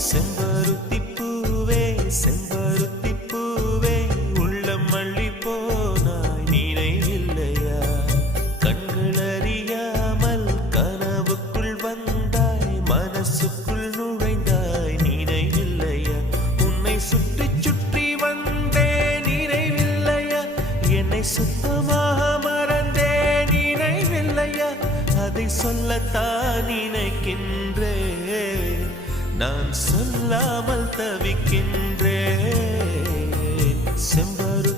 செம்பருத்தி பூவே செம்பருத்தி பூவே உள்ளம் மல்லி போனாய் நினைவில்லையா கண்கள் அறியாமல் கனவுக்குள் வந்தாய் மனசுக்குள் நுழைந்தாய் நினைவில்லையா உன்னை சுற்றி சுற்றி வந்தே நினைவில்லையா என்னை சுத்தமாக மறந்தே நினைவில்லையா அதை சொல்லத்தான் நினைக்கின்றேன் நான் சொல்லாமல் தவிக்கின்றேன் செம்பரு